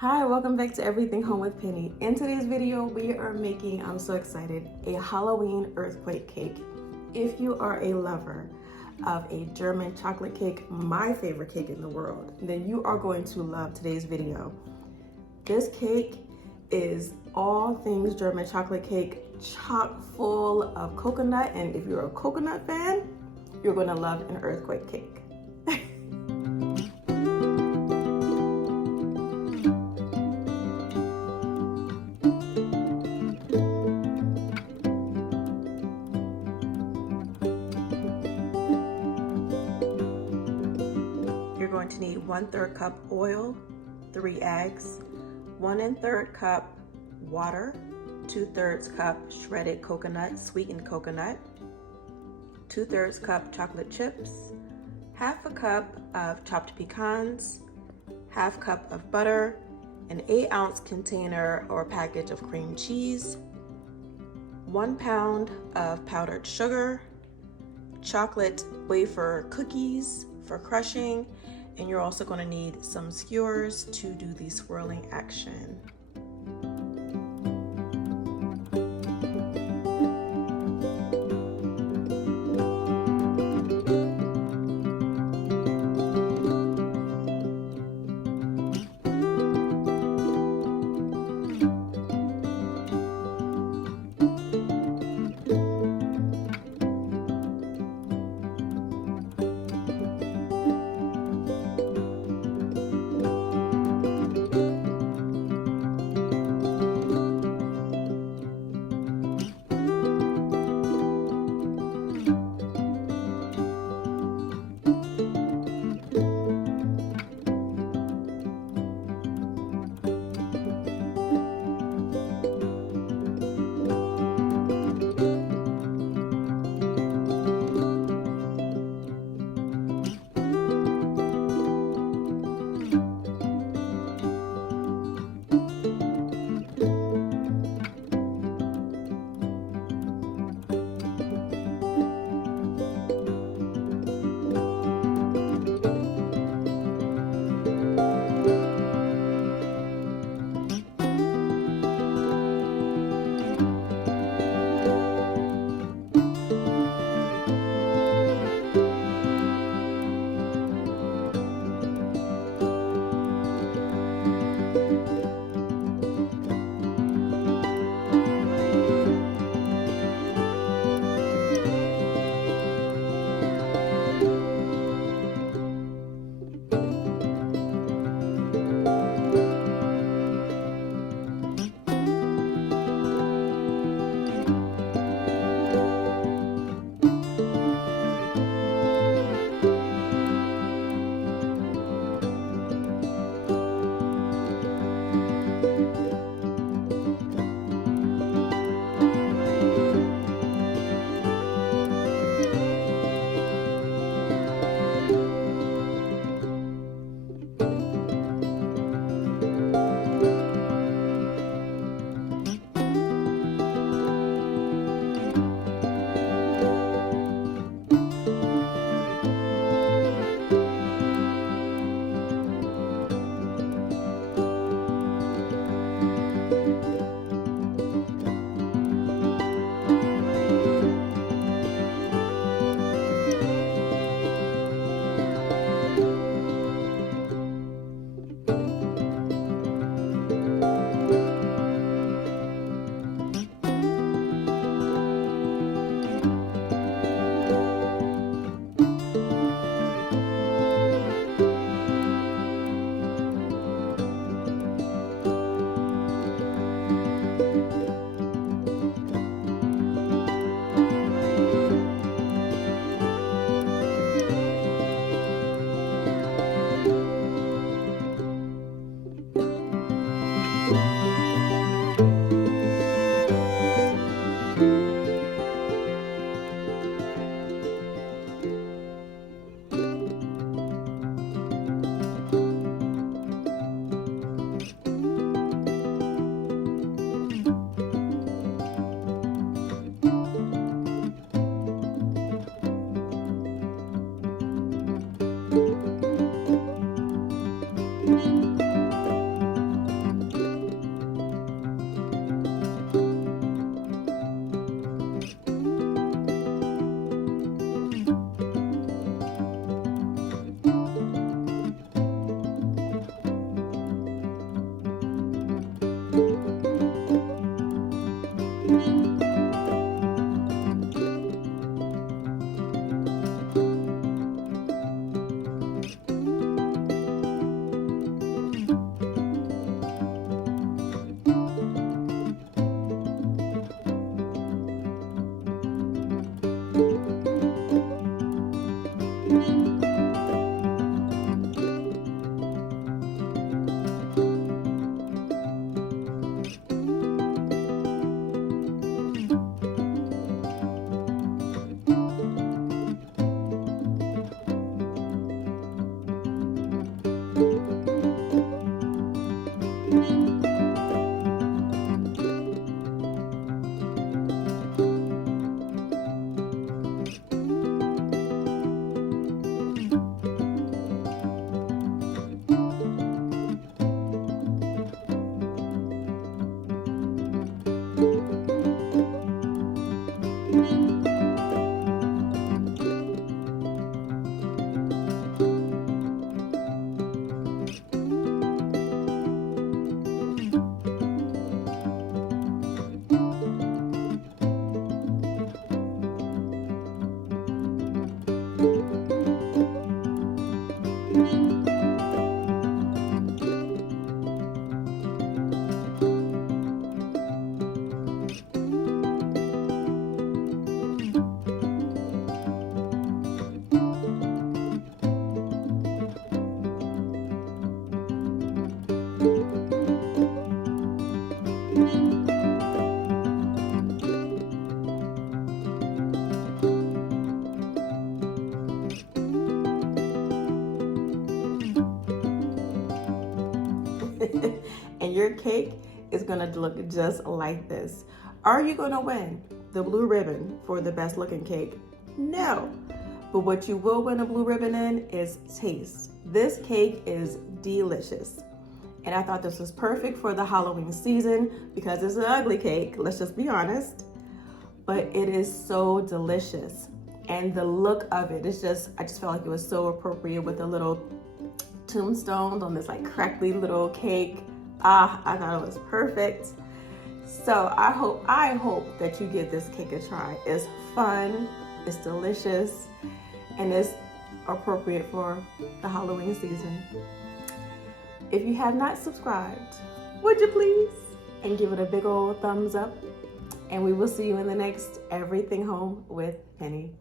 Hi, welcome back to Everything Home with Penny. In today's video, we are making, I'm so excited, a Halloween earthquake cake. If you are a lover of a German chocolate cake, my favorite cake in the world, then you are going to love today's video. This cake is all things German chocolate cake, chock full of coconut, and if you're a coconut fan, you're going to love an earthquake cake. You're going to need 1/3 cup oil, 3 eggs, 1 1/3 cup water, 2/3 cup shredded coconut, sweetened coconut, 2/3 cup chocolate chips, 1/2 cup of chopped pecans, 1/2 cup of butter, an 8-ounce container or package of cream cheese, 1 pound of powdered sugar, chocolate wafer cookies for crushing, and you're also going to need some skewers to do the swirling action. And your cake is gonna look just like this. Are you gonna win the blue ribbon for the best looking cake? No. But what you will win a blue ribbon in is taste. This cake is delicious. And I thought this was perfect for the Halloween season because it's an ugly cake, let's just be honest. But it is so delicious. And the look of it is just, I just felt like it was so appropriate with the little tombstones on this like crackly little cake. I thought it was perfect. So I hope that you give this cake a try. It's fun, it's delicious, and it's appropriate for the Halloween season. If you have not subscribed, would you please? And give it a big old thumbs up. And we will see you in the next Everything Home with Penny.